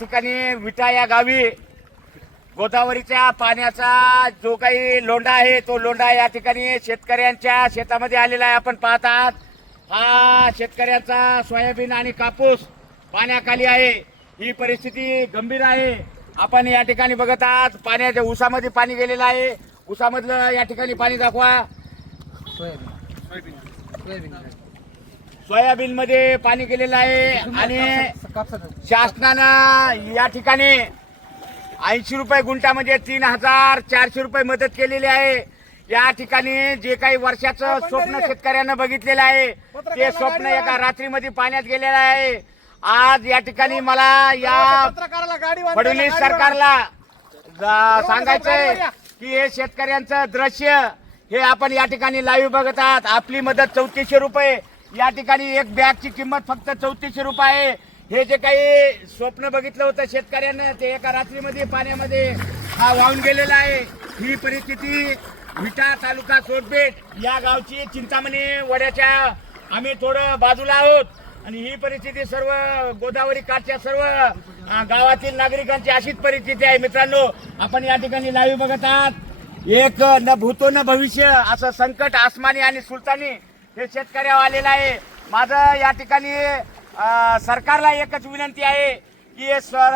ठिकाणी विटा या गावी गोदावरीच्या पाण्याचा जो काही लोंढा आहे तो लोंढा या ठिकाणी शेतकऱ्यांच्या शेतामध्ये आलेला आहे. आपण पाहत आहात हा शेतकऱ्यांचा सोयाबीन आणि कापूस पाण्याखाली आहे. ही परिस्थिती गंभीर आहे. आपण या ठिकाणी बघत आहात पाण्याच्या उसामध्ये पाणी गेलेलं आहे. उसामधलं या ठिकाणी पाणी दाखवा. सोयाबीन. सोयाबीन. सोयाबीन मध्ये पाणी गेलेलं आहे आणि शासनानं या ठिकाणी ऐंशी रुपये गुंठामध्ये तीन हजार चारशे रुपये मदत केलेली आहे. या ठिकाणी जे काही वर्षाचं स्वप्न शेतकऱ्यांना बघितलेलं आहे ते स्वप्न एका रात्रीमध्ये पाण्यात गेलेलं आहे. आज या ठिकाणी मला या फडणवीस सरकारला सांगायचंय की हे शेतकऱ्यांचं दृश्य हे आपण या ठिकाणी लाईव्ह बघत आहात. आपली मदत चौतीसशे रुपये या ठिकाणी एक बॅगची किंमत फक्त चौतीसशे रुपये आहे. हे जे काही स्वप्न बघितलं होतं शेतकऱ्यांना ते एका रात्रीमध्ये पाण्यामध्ये हा वाहून गेलेलं आहे. ही परिस्थिती विटा तालुका सोटबेट या गावची चिंतामणी वड्याच्या आम्ही थोडं बाजूला आहोत. आणि ही परिस्थिती सर्व गोदावरी काठच्या सर्व गावातील नागरिकांची अशीच परिस्थिती आहे. मित्रांनो आपण या ठिकाणी लाईव्ह बघत आहात. एक न भूतो न भविष्य असं संकट आसमानी आणि सुलतानी हे शेतकऱ्यावर आलेलं आहे. माझं या ठिकाणी सरकारला एकच विनंती आहे की हे स्वर